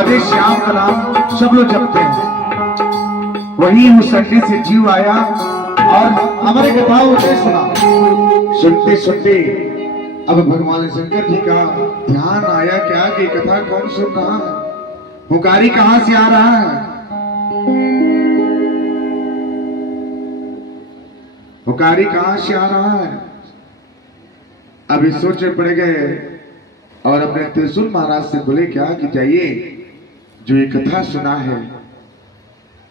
राधे श्याम का नाम सब लोग जपते हैं। वही उस अड्डे से जीव आया और हमारे कथाओं से सुना। सुनते सुनते अब भगवान शंकर जी का ध्यान आया क्या कि कथा कौन सुन रहा है, पुकारी कहां से आ रहा है। पुकारी कहां से आ रहा है। अभी सोचे पड़ गए और अपने त्रिशूल महाराज से बोले क्या कि जाइए जो ये कथा सुना है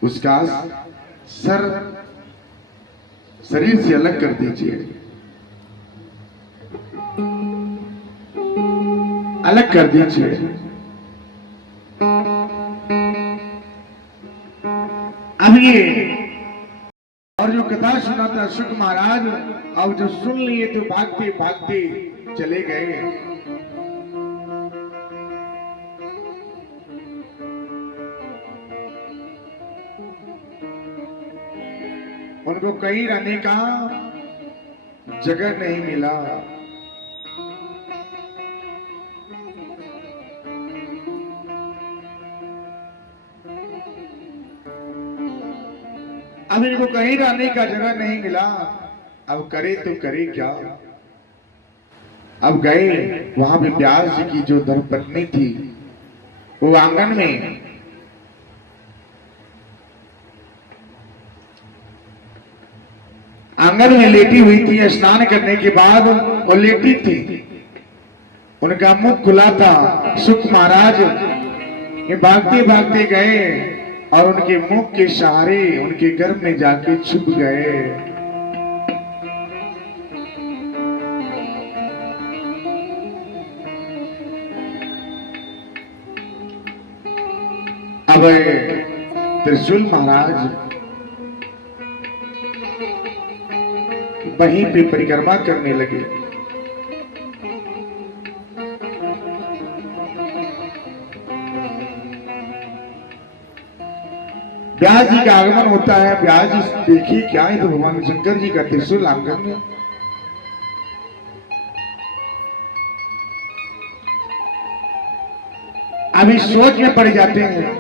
उसका सर शरीर से अलग कर दीजिए, अलग कर दीजिए। अब ये और जो कथा सुना था शुक महाराज, अब जो सुन लिए तो भागते भागते चले गए। उनको कहीं रहने का जगह नहीं मिला। अब इनको कहीं रहने का जगह नहीं मिला। अब करे तो करे क्या। अब गए वहां भी व्यास जी की जो धर्मपत्नी थी वो आंगन में लेटी हुई थी। स्नान करने के बाद वो लेटी थी, उनका मुख खुला था। शुक महाराज ये भागते भागते गए और उनके मुख के सहारे उनके गर्भ में जाके छुप गए। अब त्रिशूल महाराज वहीं पे परिक्रमा करने लगे। व्यास जी का आगमन होता है। व्यास जी देखिए क्या है तो भगवान शंकर जी का त्रिशूल आंगन में। अभी सोच में पड़ जाते हैं,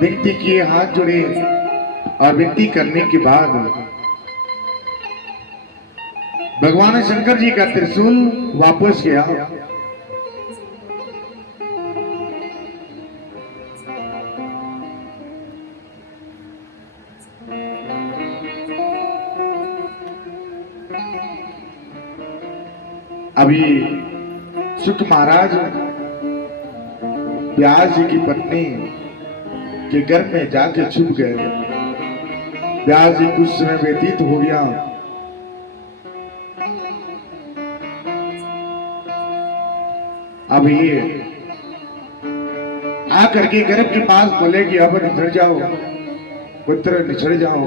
विनती किए, हाथ जोड़े और विनती करने के बाद भगवान शंकर जी का त्रिशूल वापस गया। अभी शुक महाराज व्यास जी की पत्नी के गर्भ में जाके छुप गए। व्यास जी कुछ समय व्यतीत हो गया। अब ये आकर के गर्भ के पास बोले कि अब निछड़ जाओ पुत्र, निछड़ जाओ।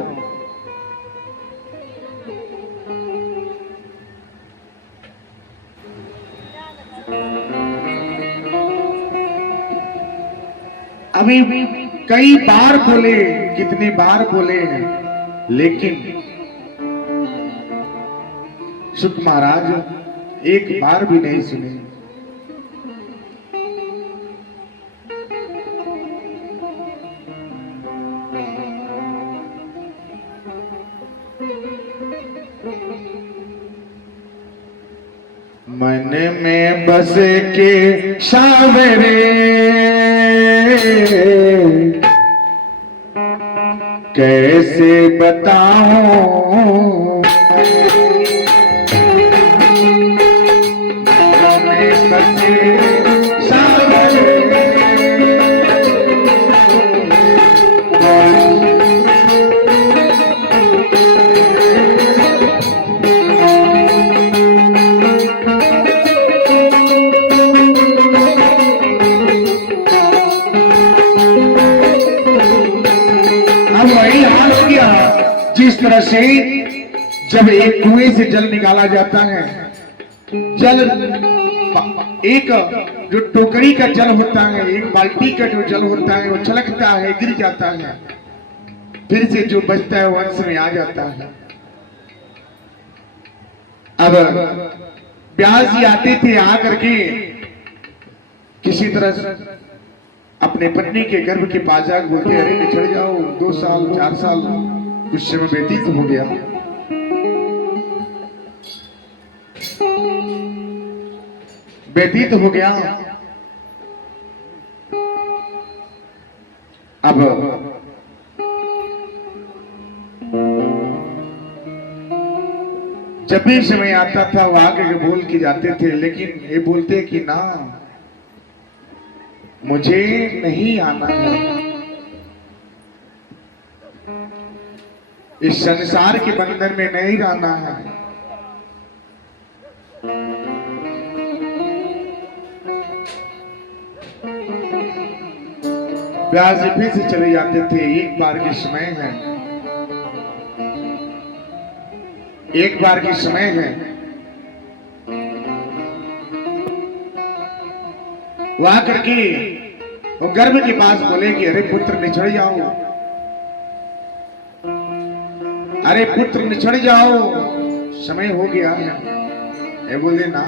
अभी कई बार बोले, कितनी बार बोले, लेकिन शुक महाराज एक बार भी नहीं सुने। मन में बस के सावरे कैसे बताऊं, में बसे सावरे जिस तरह से जब एक कुएं से जल निकाला जाता है, जल एक जो टोकरी का जल होता है, एक बाल्टी का जो जल होता है वो छलकता है, गिर जाता है, फिर से जो बचता है वो अंश में आ जाता है। अब व्यास जी आते थे, आकर के किसी तरह अपने पत्नी के गर्भ के पास जाकर बोलते, अरे निकल जाओ, 2 साल 4 साल कुछ समय व्यतीत हो गया। व्यतीत हो गया। अब जब भी समय आता था वो आके बोल के जाते थे, लेकिन ये बोलते कि ना, मुझे नहीं आना है, इस संसार के बंधन में नहीं रहना है। ब्याज फिर से चले जाते थे। एक बार के समय है, एक बार की समय है। वहां करके वो गर्भ के पास बोले कि अरे पुत्र निछड़ जाओ, अरे पुत्र निछड़ जाओ, समय हो गया है। ये बोले ना,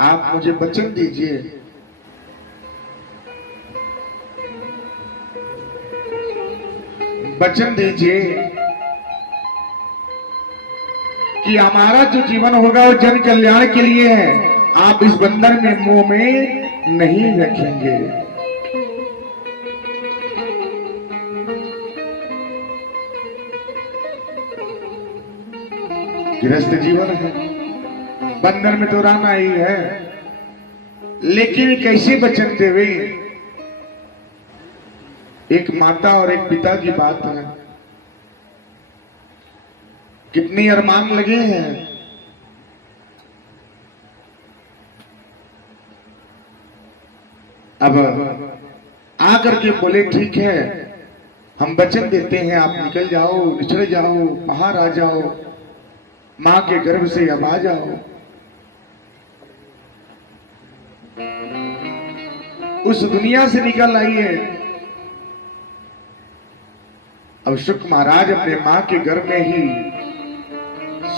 आप मुझे वचन दीजिए, वचन दीजिए कि हमारा जो जीवन होगा वो जन कल्याण के लिए है। आप इस बंधन में मुंह में नहीं रखेंगे। गृहस्थ जीवन है, बंधन में तो रहना ही है, लेकिन कैसे वचन देवे? एक माता और एक पिता की बात है। कितने अरमान लगे हैं, अब आकर के बोले ठीक है, हम वचन देते हैं, आप निकल जाओ, निछड़ जाओ, बाहर आ जाओ, मां के गर्भ से अब आ जाओ। उस दुनिया से निकल आइए। अब शुक महाराज अपने मां के गर्भ में ही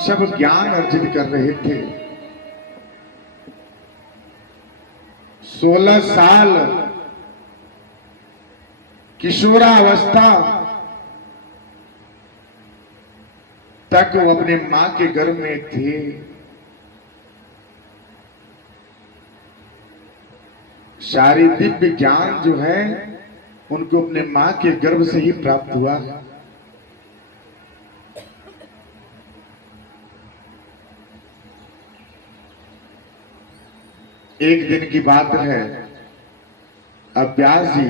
सब ज्ञान अर्जित कर रहे थे। 16 साल किशोरावस्था तक वो अपने मां के गर्भ में थे। सारी दिव्य ज्ञान जो है उनको अपने मां के गर्भ से ही प्राप्त हुआ। एक दिन की बात है, अब व्यास जी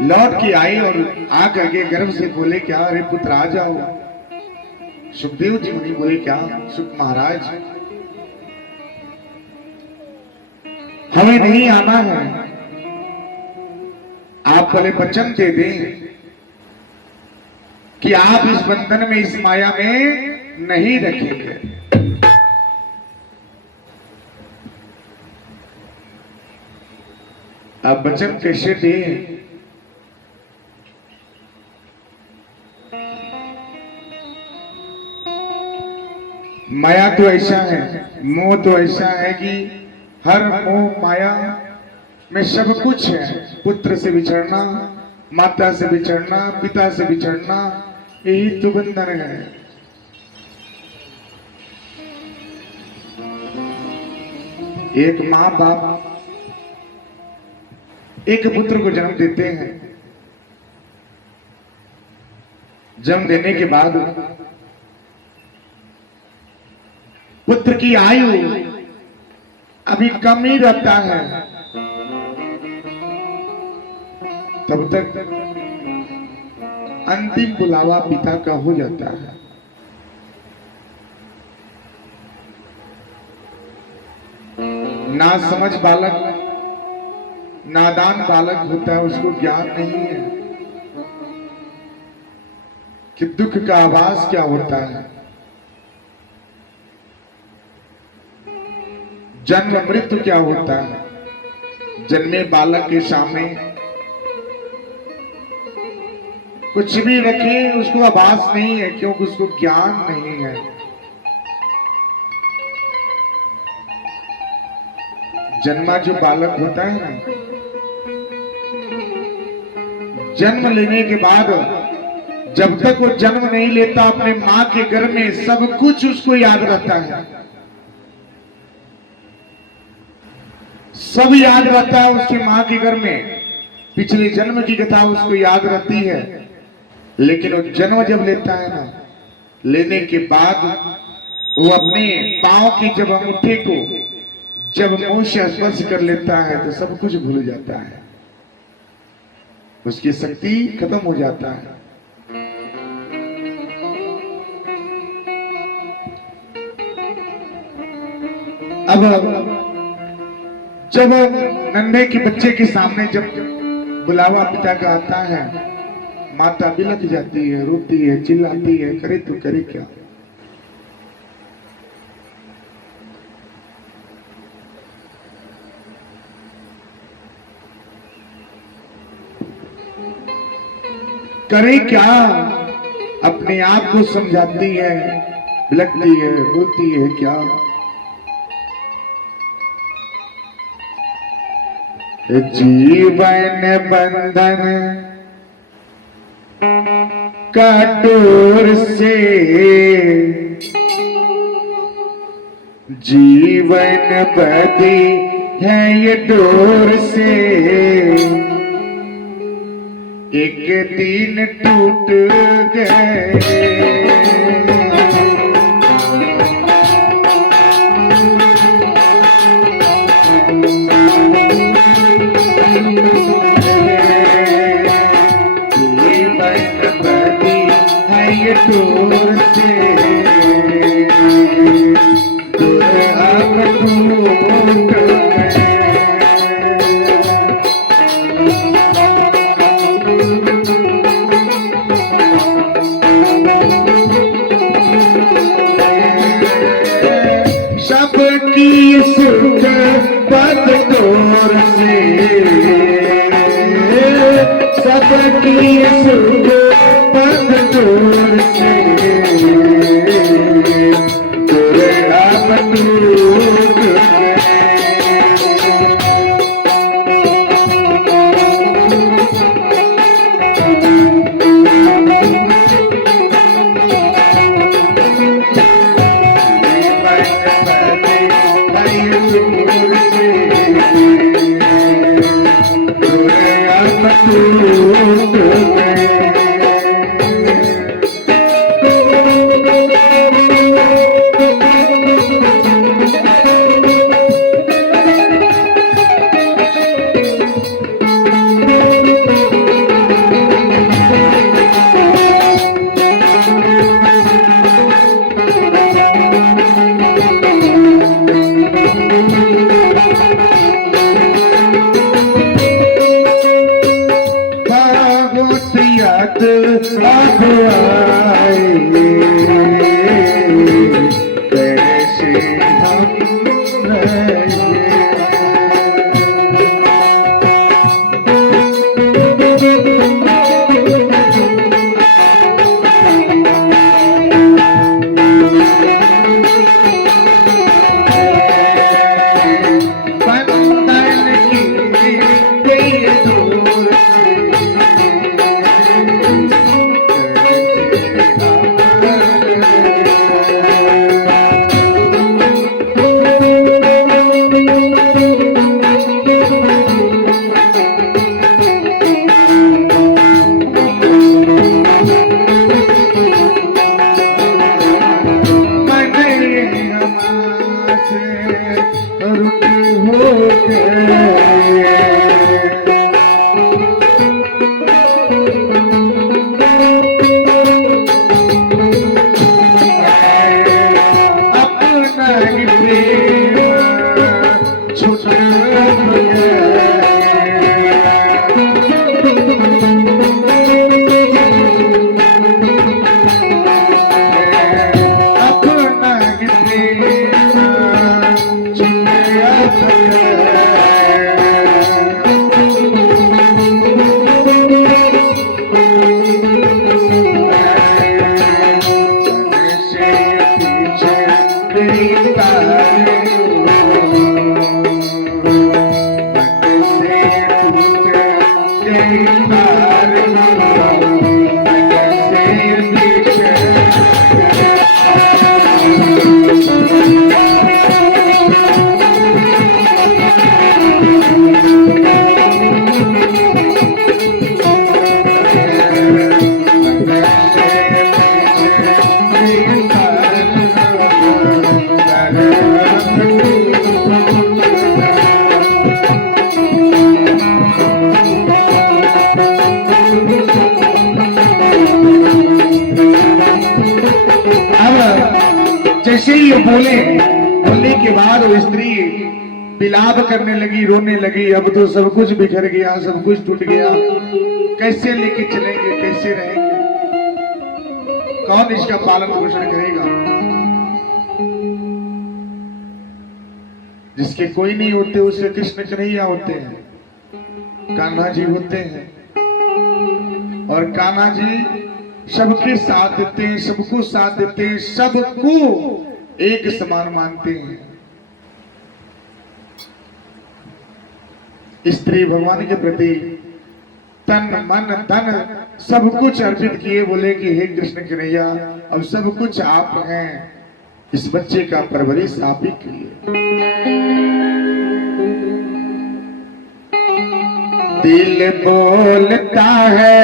लौट के आई और आकर के गर्भ से बोले, क्या अरे पुत्र आ जाओ। सुखदेव जी मुनि बोले, क्या सुख महाराज, हमें नहीं आना है, आप भले वचन दे दें कि आप इस बंधन में, इस माया में नहीं रखेंगे। अब वचन कैसे दे? माया तो ऐसा है, मोह तो ऐसा है कि हर मोह माया में सब कुछ है। पुत्र से बिछड़ना, माता से बिछड़ना, पिता से बिछड़ना, यही तो बंधन है। एक माँ बाप एक पुत्र को जन्म देते हैं। जन्म देने के बाद पुत्र की आयु अभी कम ही रहता है, तब तक अंतिम बुलावा पिता का हो जाता है। ना समझ बालक, नादान बालक होता है, उसको ज्ञान नहीं है कि दुख का आभास क्या होता है, जन्म मृत्यु क्या होता है। जन्मे बालक के सामने कुछ भी रखे उसको आभास नहीं है, क्योंकि उसको ज्ञान नहीं है। जन्मा जो बालक होता है ना, जन्म लेने के बाद जब तक वो जन्म नहीं लेता अपने माँ के घर में सब कुछ उसको याद रहता है, सब याद रहता है उसकी माँ के घर में, पिछले जन्म की कथा उसको याद रहती है। लेकिन वो जन्म जब लेता है ना, लेने के बाद वो अपने पांव की जब अंगूठे को जब मुंह से स्पर्श कर लेता है तो सब कुछ भूल जाता है, उसकी शक्ति खत्म हो जाता है। अब जब नन्हे के बच्चे के सामने जब बुलावा पिता का आता है, माता बिलख जाती है, रोती है, चिल्लाती है, करे तो करे क्या। करे क्या, अपने आप को समझाती है, बिलखती है, बोलती है क्या। जीवन बंधन का डोर से, जीवन बंधी है ये डोर से, एक दिन टूट गए। डोर से डोर अब टूट गए। सबकी सुख पद डोर से, सबकी सुख पद डोर से, डोर अब टूट गए। अब जैसे ही ये बोलने के बाद वो स्त्री विलाप करने लगी, रोने लगी। अब तो सब कुछ बिखर गया, सब कुछ टूट गया, कैसे लेके चलेंगे, कैसे रहेंगे, कौन इसका पालन पोषण करेगा। जिसके कोई नहीं होते उसे कृष्ण कन्हैया होते हैं, कान्हा जी होते हैं। और कान्हा जी सबके साथ देते हैं, सबको साथ देते हैं, सबको एक समान मानते हैं। स्त्री भगवान के प्रति तन मन धन सब कुछ अर्पित किए, बोले कि हे कृष्ण कन्हैया, अब सब कुछ आप हैं, इस बच्चे का परवरिश आप ही कीजिए। दिल बोलता है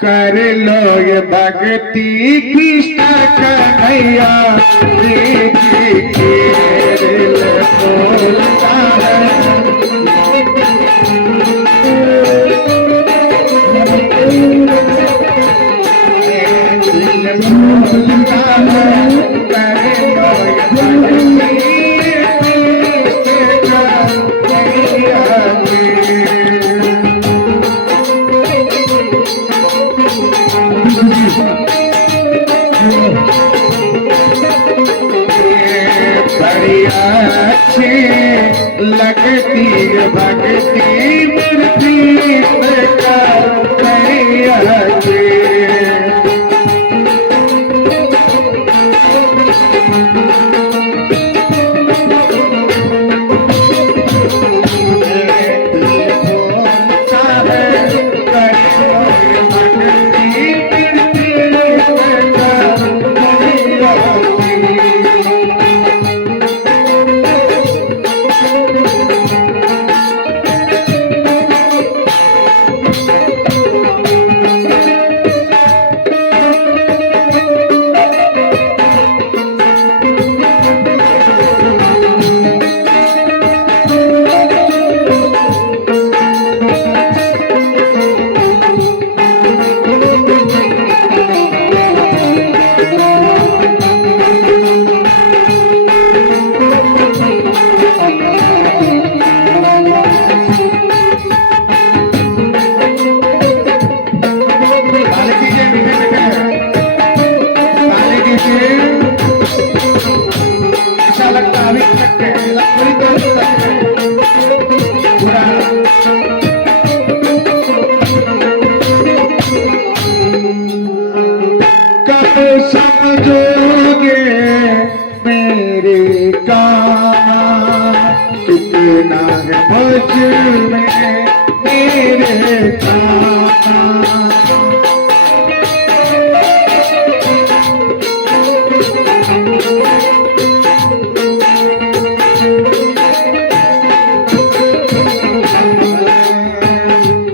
कर लो ये भक्ति कृष्ण कन्हैया, दिल बोलता है लगती भक्ति मूर्ति का कन्हैया के। समझोगे मेरे कान्हा, कितना है मुझ में मेरे कान्हा।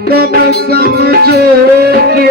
कब समझोगे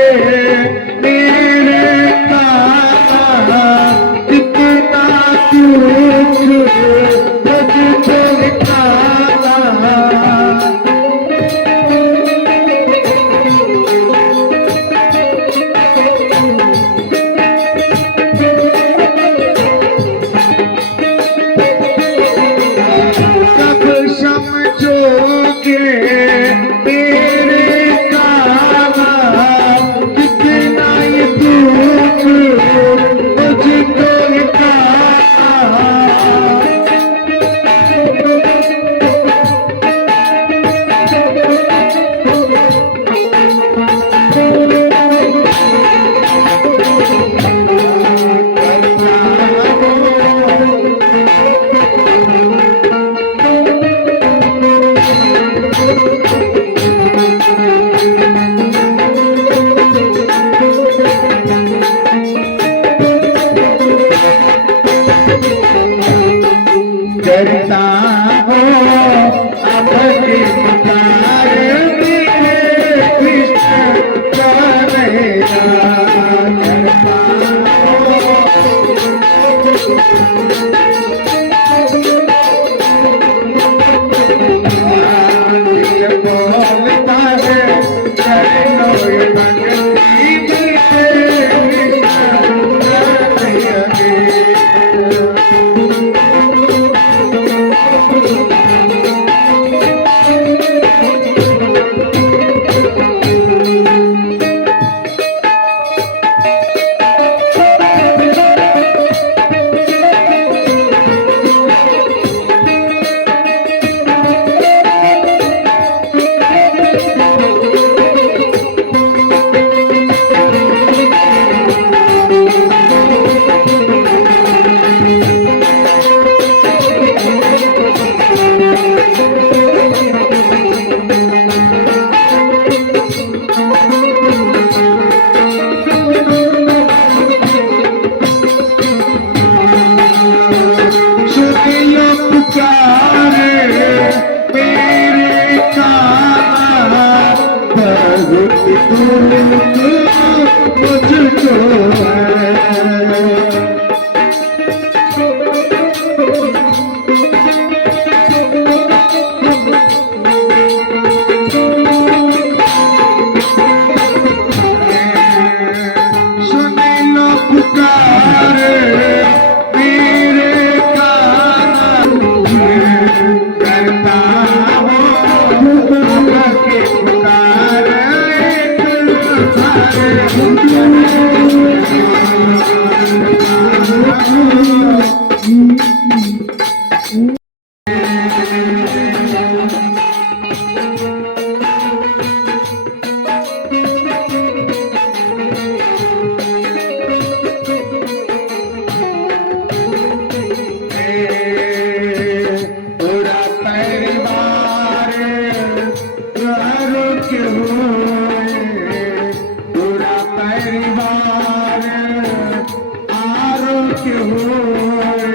के होए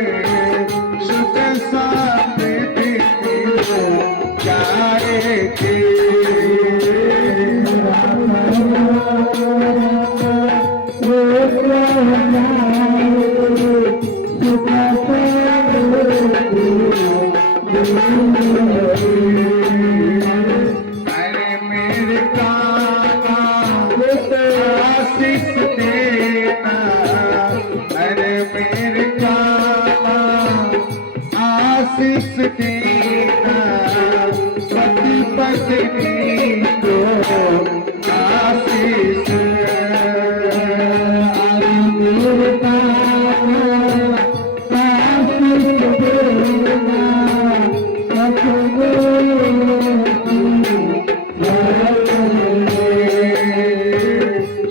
सुख साथ देते हो जाए थे अरे मेरे काना आशीष देना अरे मेरे काना आशीष देना पति पत्नी को आशीष अरे मेरे काना आशीष देना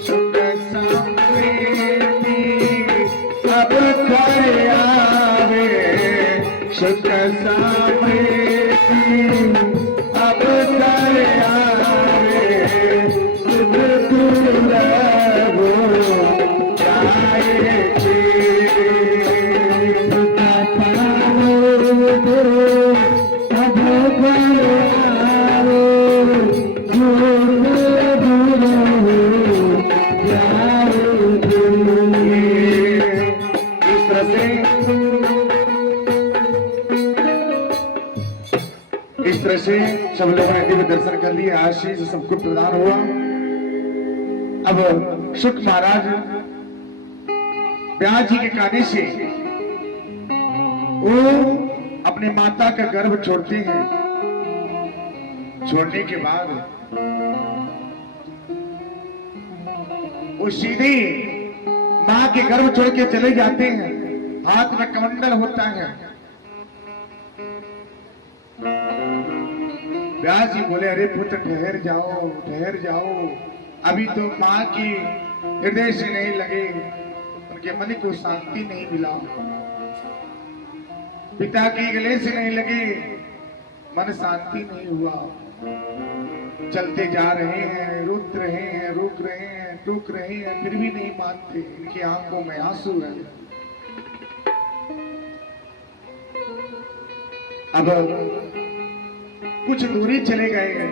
सुख समृद्धि अब घर आवे सुख समृद्धि अब घर आवे सुख दुर्लभ जाए इस तरह से सब लोगों ने दिव्य दर्शन कर लिए आशीष सबको प्रदान हुआ। अब शुक महाराज ब्यास जी के कहने से वो अपने माता का गर्भ छोड़ते हैं। छोड़ने के बाद वो सीधे मां के गर्भ छोड़ के चले जाते हैं। हाथ में कमंडल होता है। व्यास जी बोले अरे पुत्र ठहर जाओ अभी तो मां की हृदय से नहीं लगे उनके मन को शांति नहीं मिला पिता के गले से नहीं लगे मन शांति नहीं हुआ चलते जा रहे हैं रुक रहे हैं रुक रहे हैं टूक रहे हैं फिर भी नहीं मानते इनकी आंखों में आंसू है। अब कुछ दूरी चले गए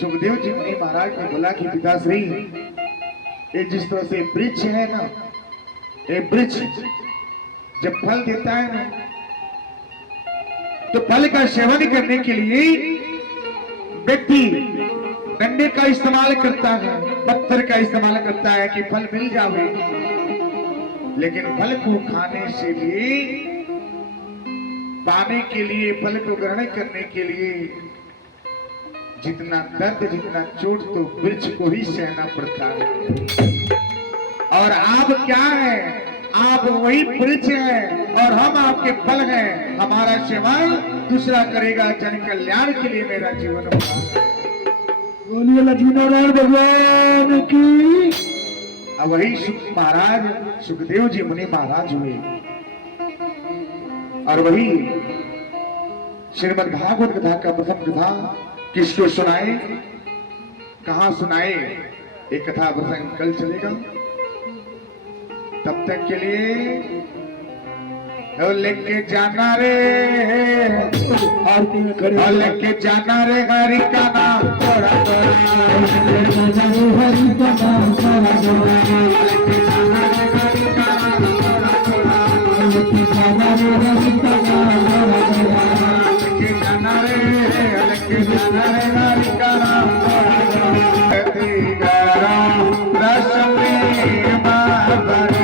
सुखदेव जी मुनि महाराज ने बोला कि पिताश्री ये जिस तरह से वृक्ष है ना ये वृक्ष जब फल देता है ना तो फल का सेवन करने के लिए व्यक्ति डंडे का इस्तेमाल करता है पत्थर का इस्तेमाल करता है कि फल मिल जाए लेकिन फल को खाने से लिए पाने के लिए फल को ग्रहण करने के लिए जितना दर्द जितना चोट तो वृक्ष को ही सहना पड़ता है। और आप क्या है आप वही वृक्ष हैं और हम आपके फल हैं। हमारा सेवन दूसरा करेगा जन कल्याण के लिए मेरा जीवन बोलिए लक्ष्मी नारायण भगवान की। अब वही महाराज सुखदेव जी मुनि महाराज हुए और वही श्रीमद् भागवत कथा का प्रथम कथा किसको सुनाए कहां सुनाए एक कथा प्रसंग कल चलेगा। तब तक के लिए लेके जाना रे आरती में खड़े और लेके जाना रे हरि का नाम थोड़ा थोड़ा हरि का नाम थोड़ा थोड़ा लेके जाना रे हरि का नाम थोड़ा थोड़ा लेके जाना रे हरि का नाम थोड़ा थोड़ा लेके जाना रे हरि का नाम थोड़ा थोड़ा तेरा रस में बाबरे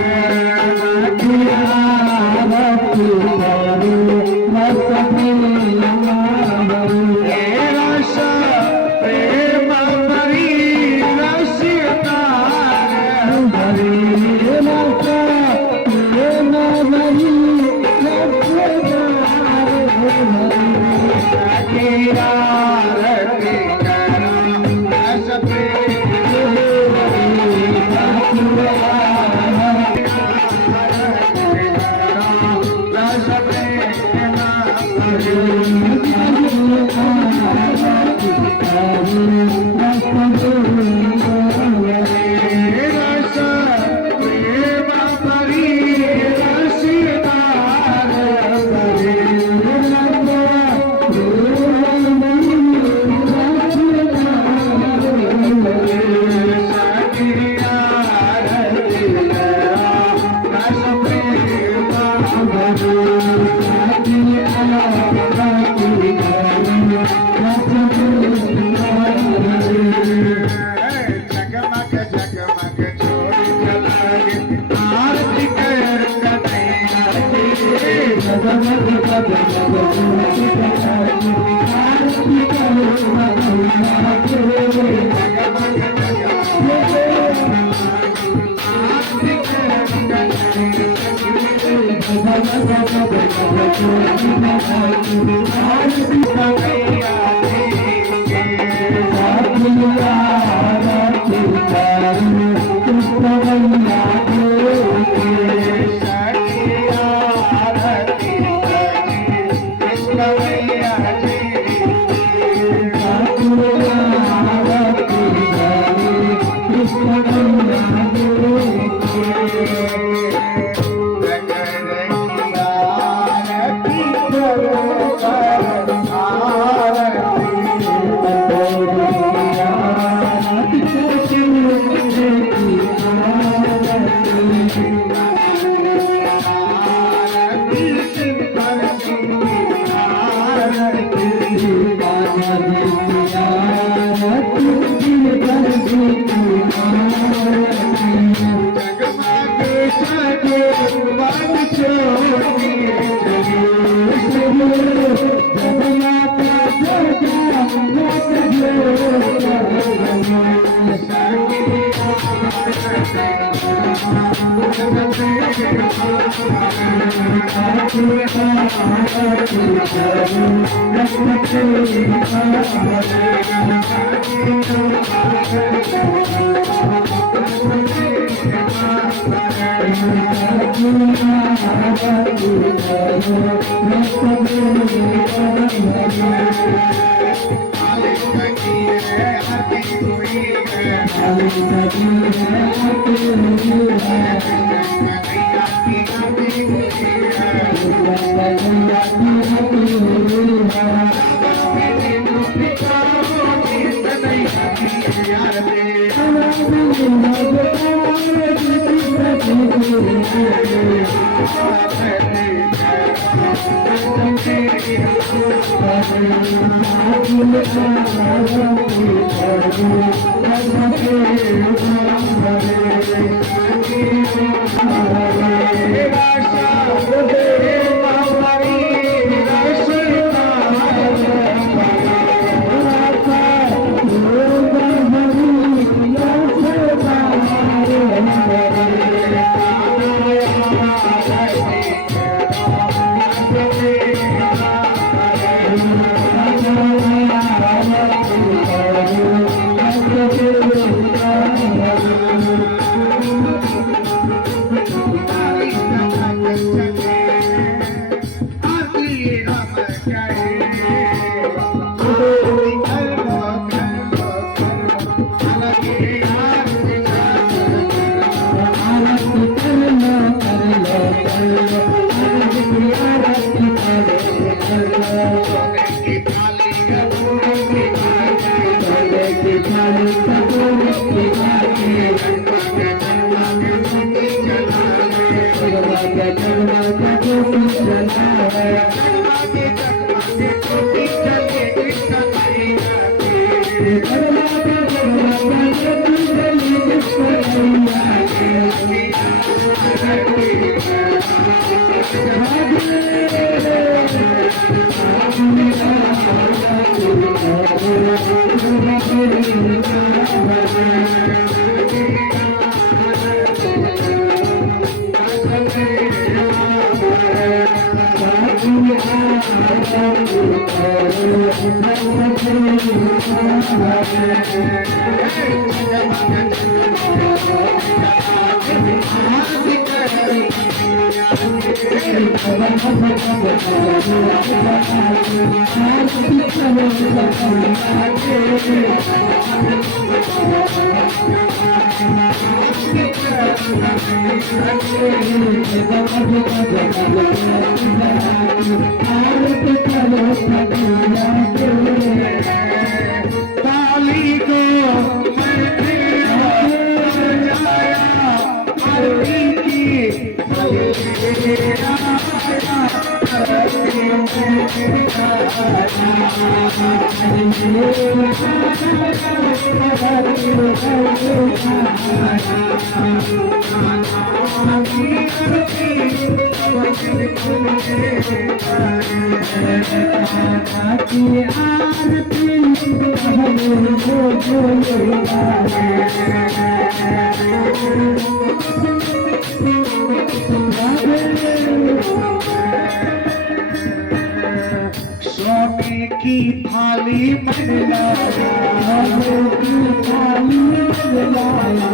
की थाली मन लाया, अमृत की थाली मन लाया,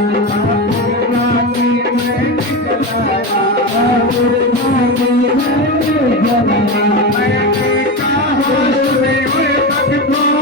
रानी में जलाया, रानी में जलाया। मैंने कहा सुने हुए भक्तों,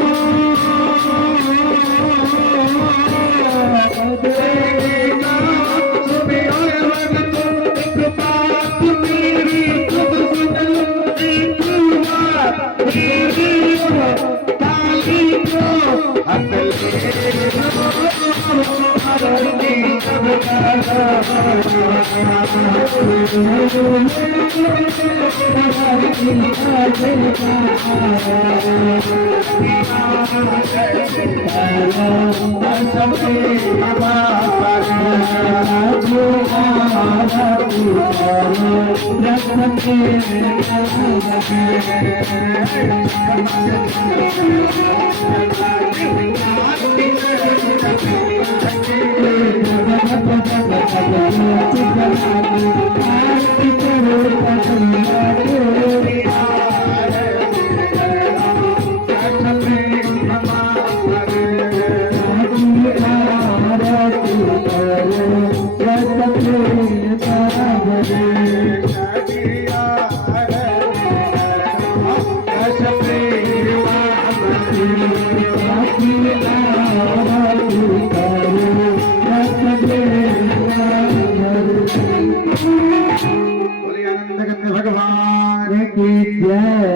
भगवान की जय।